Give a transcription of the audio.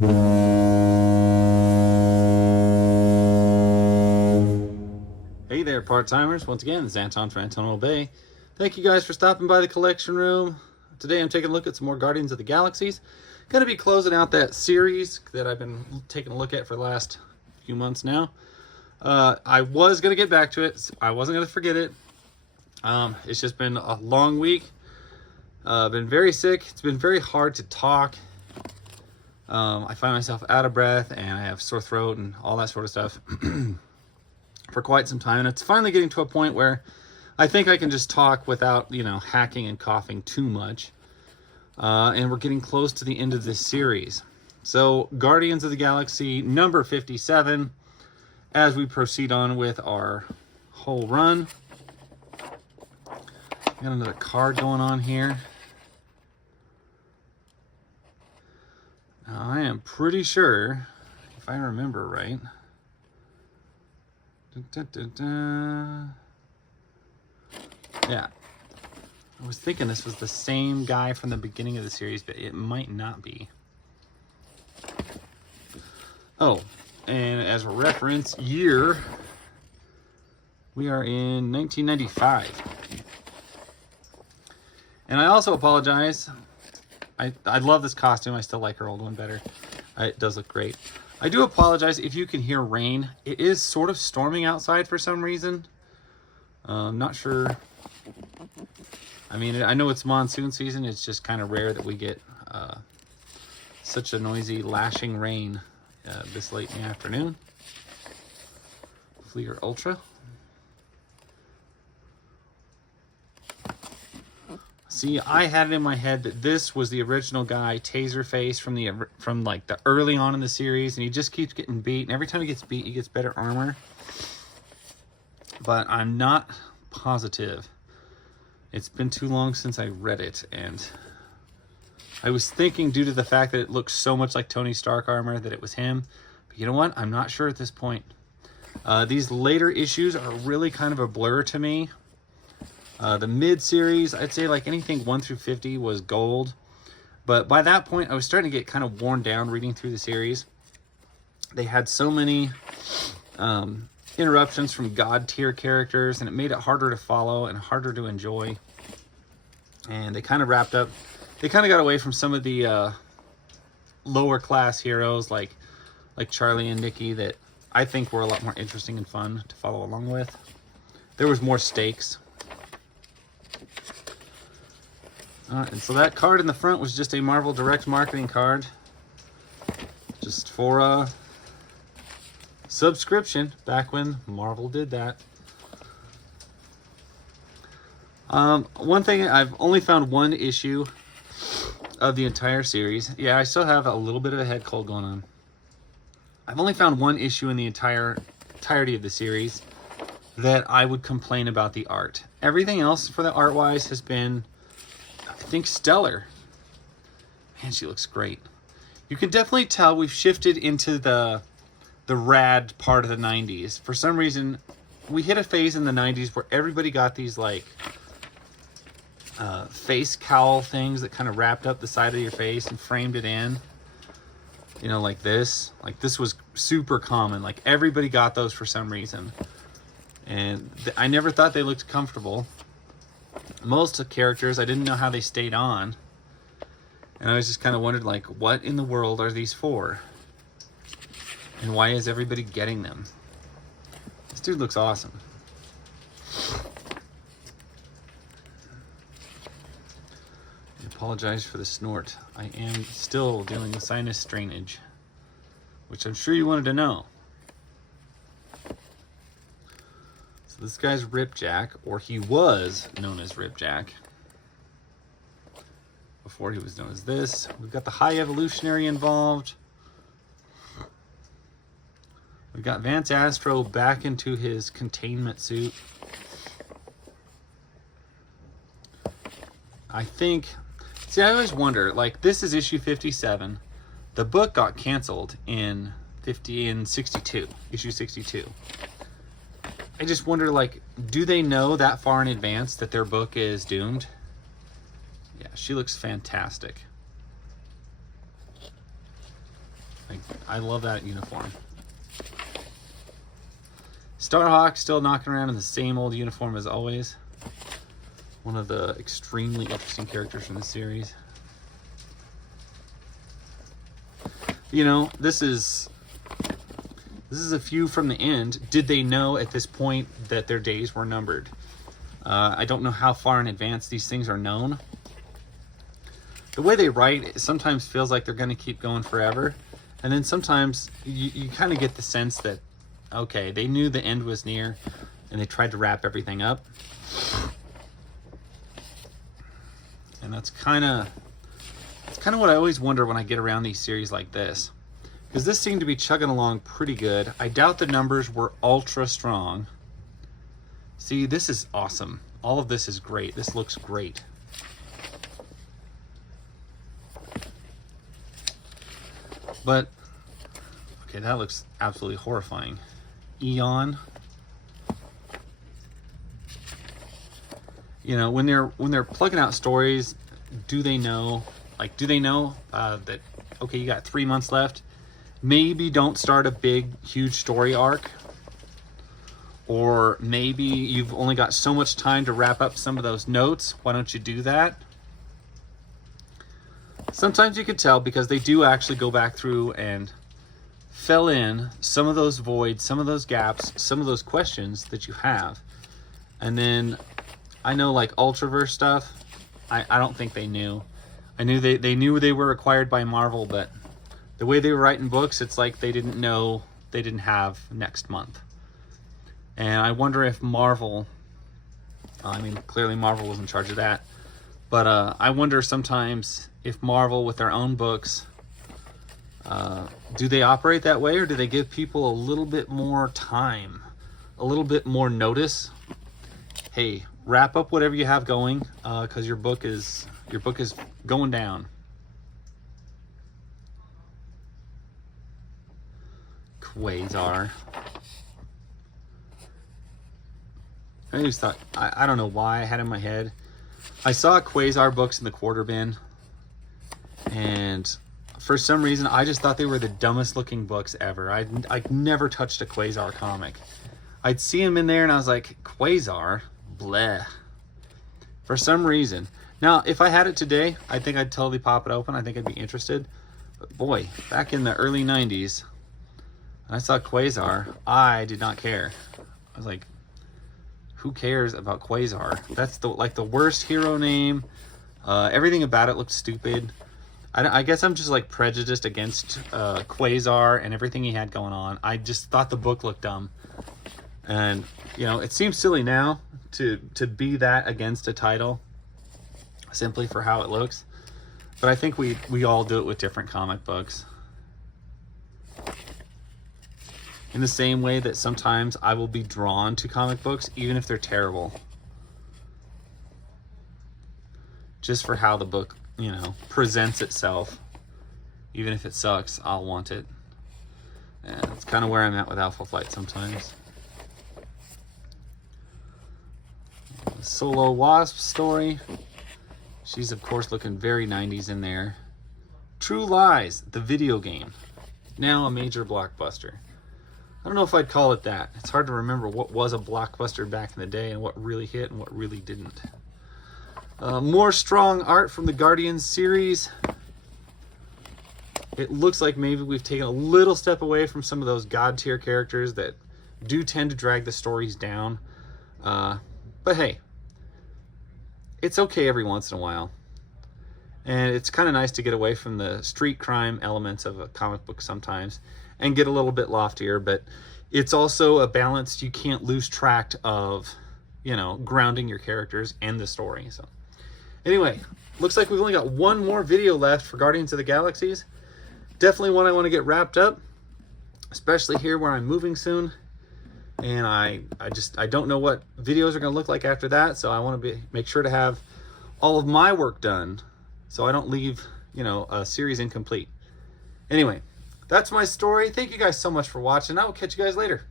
Hey there, part-timers. Once again, it's Anton from Anton Bay. Thank you guys for stopping by the collection room. Today I'm taking a look at some more Guardians of the Galaxies. Going to be closing out that series that I've been taking a look at for the last few months now. I was going to get back to it. I wasn't going to forget it. It's just been a long week. Been very sick. It's been very hard to talk. I find myself out of breath and I have sore throat and all that sort of stuff for quite some time. And it's finally getting to a point where I think I can just talk without, hacking and coughing too much. And we're getting close to the end of this series. So Guardians of the Galaxy number 57, as we proceed on with our whole run. Got another card going on here. Now, I am pretty sure, if I remember right, yeah, I was thinking this was the same guy from the beginning of the series, but it might not be. Oh, and as a reference year, we are in 1995. And I also apologize. I love this costume. I still like her old one better. It does look great. I do apologize if you can hear rain. It is sort of storming outside for some reason. Not sure. I mean, I know it's monsoon season. It's just kind of rare that we get such a noisy, lashing rain this late in the afternoon. Fleer Ultra. See, I had it in my head that this was the original guy, Taserface, from like the early on in the series, and he just keeps getting beat. And every time he gets beat, he gets better armor. But I'm not positive. It's been too long since I read it, and I was thinking, due to the fact that it looks so much like Tony Stark armor, that it was him. But you know what? I'm not sure at this point. These later issues are really kind of a blur to me. The mid-series, I'd say like anything 1 through 50 was gold. But by that point, I was starting to get kind of worn down reading through the series. They had so many interruptions from god-tier characters, and it made it harder to follow and harder to enjoy. And they kind of wrapped up. They kind of got away from some of the lower-class heroes like Charlie and Nikki that I think were a lot more interesting and fun to follow along with. There was more stakes. And so that card in the front was just a Marvel Direct Marketing card. Just for subscription, back when Marvel did that. One thing, I've only found one issue of the entire series. Yeah, I still have a little bit of a head cold going on. I've only found one issue in the entirety of the series that I would complain about the art. Everything else for the art-wise has been, I think, stellar. Man, she looks great. You can definitely tell we've shifted into the rad part of the 90s. For some reason, we hit a phase in the 90s where everybody got these like face cowl things that kind of wrapped up the side of your face and framed it in. You know, like this. Like this was super common. Like everybody got those for some reason. And I never thought they looked comfortable. Most of the characters, I didn't know how they stayed on. And I was just kind of wondered, like, what in the world are these for? And why is everybody getting them? This dude looks awesome. I apologize for the snort. I am still dealing with sinus drainage, which I'm sure you wanted to know. So this guy's Ripjack, or he was known as Ripjack before he was known as this. We've got the High Evolutionary involved. We've got Vance Astro back into his containment suit. I think, see, I always wonder, like, this is issue 57. The book got canceled in 62, issue 62. I just wonder, like, do they know that far in advance that their book is doomed? Yeah, she looks fantastic. Like, I love that uniform. Starhawk still knocking around in the same old uniform as always. One of the extremely interesting characters from the series. You know, this is a few from the end. Did they know at this point that their days were numbered? I don't know how far in advance these things are known. The way they write, it sometimes feels like they're going to keep going forever. And then sometimes you kind of get the sense that, okay, they knew the end was near and they tried to wrap everything up. And that's kind of what I always wonder when I get around these series like this. Because this seemed to be chugging along pretty good. I doubt the numbers were ultra strong. See, this is awesome. All of this is great. This looks great. But, okay, that looks absolutely horrifying. Eon. You know, when they're plugging out stories, do they know that, okay, you got 3 months left? Maybe don't start a big, huge story arc. Or maybe you've only got so much time to wrap up some of those notes. Why don't you do that? Sometimes you can tell because they do actually go back through and fill in some of those voids, some of those gaps, some of those questions that you have. And then I know like Ultraverse stuff, I don't think they knew. I knew they knew they were acquired by Marvel, but the way they were writing books, it's like they didn't know they didn't have next month. And I wonder if Marvel, I mean, clearly Marvel was in charge of that, but I wonder sometimes if Marvel with their own books, do they operate that way, or do they give people a little bit more time, a little bit more notice? Hey, wrap up whatever you have going, because your book is going down. Quasar. I just thought, I don't know why I had in my head. I saw Quasar books in the quarter bin, and for some reason I just thought they were the dumbest looking books ever. I'd never touched a Quasar comic. I'd see him in there and I was like, Quasar? Bleh. For some reason. Now, if I had it today, I think I'd totally pop it open. I think I'd be interested. But boy, back in the early 90s, when I saw Quasar, I did not care. I was like, who cares about Quasar? That's the worst hero name. Everything about it looked stupid. I guess I'm just like prejudiced against Quasar and everything he had going on. I just thought the book looked dumb. And, you know, it seems silly now to be that against a title simply for how it looks. But I think we all do it with different comic books. In the same way that sometimes I will be drawn to comic books, even if they're terrible. Just for how the book, you know, presents itself. Even if it sucks, I'll want it. And it's kind of where I'm at with Alpha Flight sometimes. Solo Wasp story. She's, of course, looking very 90s in there. True Lies, the video game. Now a major blockbuster. I don't know if I'd call it that. It's hard to remember what was a blockbuster back in the day and what really hit and what really didn't. More strong art from the Guardians series. It looks like maybe we've taken a little step away from some of those god tier characters that do tend to drag the stories down. But hey, it's okay every once in a while. And it's kind of nice to get away from the street crime elements of a comic book sometimes and get a little bit loftier, but it's also a balance. You can't lose track of, you know, grounding your characters and the story. So anyway, looks like we've only got one more video left for Guardians of the Galaxies. Definitely one I want to get wrapped up, especially here where I'm moving soon. And I don't know what videos are going to look like after that, so I want to make sure to have all of my work done so I don't leave, you know, a series incomplete. Anyway, that's my story. Thank you guys so much for watching. I will catch you guys later.